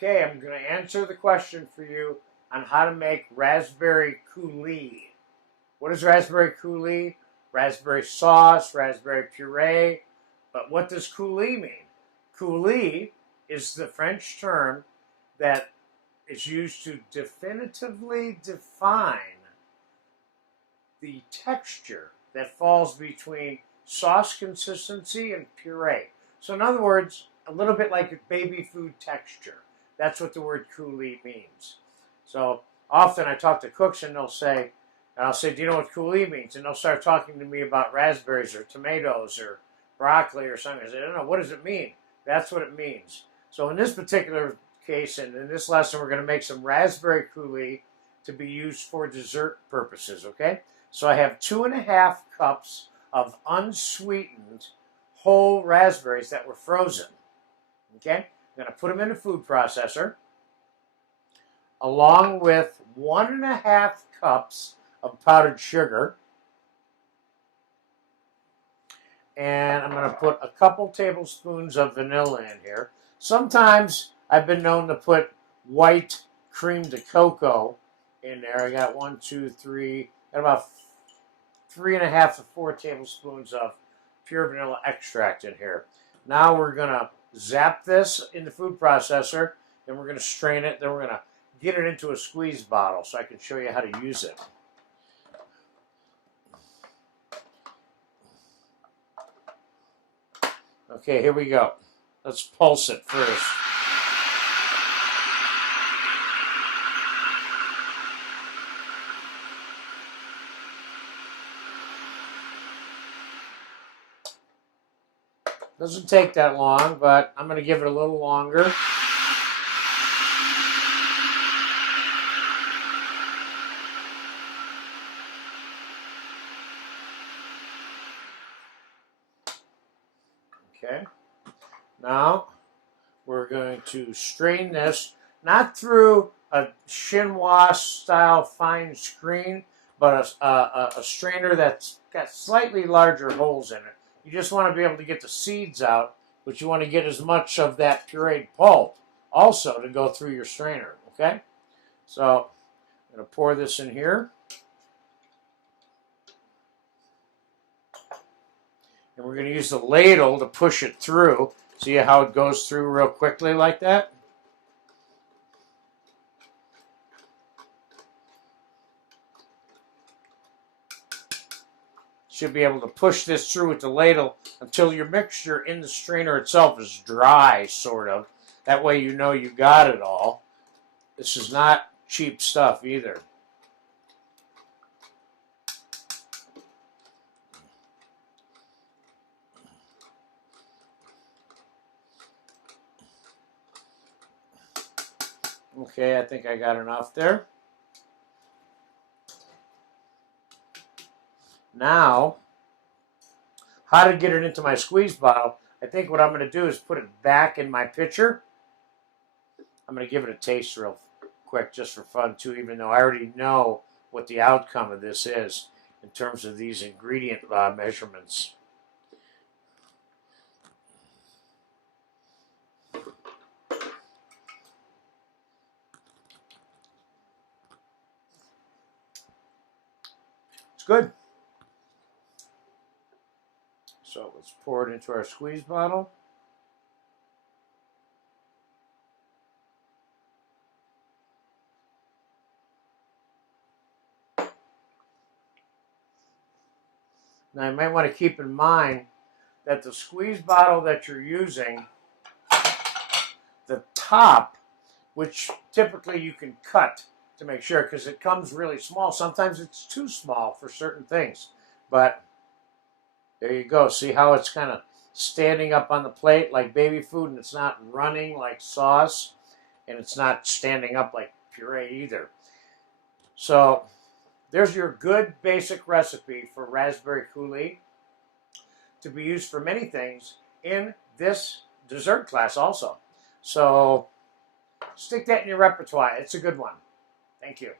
Okay, I'm going to answer the question for you on how to make raspberry coulis. What is raspberry coulis? Raspberry sauce, raspberry puree. But what does coulis mean? Coulis is the French term that is used to definitively define the texture that falls between sauce consistency and puree. So in other words, a little bit like baby food texture. That's what the word coulis means. So often I talk to cooks and I'll say, do you know what coulis means? And they'll start talking to me about raspberries or tomatoes or broccoli or something. I say, I don't know, what does it mean? That's what it means. So in this particular case, and in this lesson, we're going to make some raspberry coulis to be used for dessert purposes, okay? So I have 2½ cups of unsweetened whole raspberries that were frozen, okay? I'm going to put them in a food processor along with 1½ cups of powdered sugar, and I'm going to put a couple tablespoons of vanilla in here. Sometimes I've been known to put white cream de cocoa in there. I got 1, 2, 3, got about 3½ to 4 tablespoons of pure vanilla extract in here. Now we're going to zap this in the food processor, then we're going to strain it, then we're going to get it into a squeeze bottle so I can show you how to use it. Okay, here we go. Let's pulse it first. Doesn't take that long, but I'm going to give it a little longer. Okay, now we're going to strain this, not through a chinois style fine screen, but a strainer that's got slightly larger holes in it. You just want to be able to get the seeds out, but you want to get as much of that pureed pulp also to go through your strainer, okay? So I'm going to pour this in here. And we're going to use the ladle to push it through. See how it goes through real quickly like that? Should be able to push this through with the ladle until your mixture in the strainer itself is dry, sort of. That way you know you got it all. This is not cheap stuff either. Okay, I think I got enough there. Now, how to get it into my squeeze bottle, I think what I'm going to do is put it back in my pitcher. I'm going to give it a taste real quick just for fun too, even though I already know what the outcome of this is in terms of these ingredient measurements. It's good. So let's pour it into our squeeze bottle. Now you might want to keep in mind that the squeeze bottle that you're using, the top, which typically you can cut to make sure, because it comes really small. Sometimes it's too small for certain things, but there you go. See how it's kind of standing up on the plate like baby food, and it's not running like sauce, and it's not standing up like puree either. So there's your good basic recipe for raspberry coulis to be used for many things in this dessert class also. So stick that in your repertoire. It's a good one. Thank you.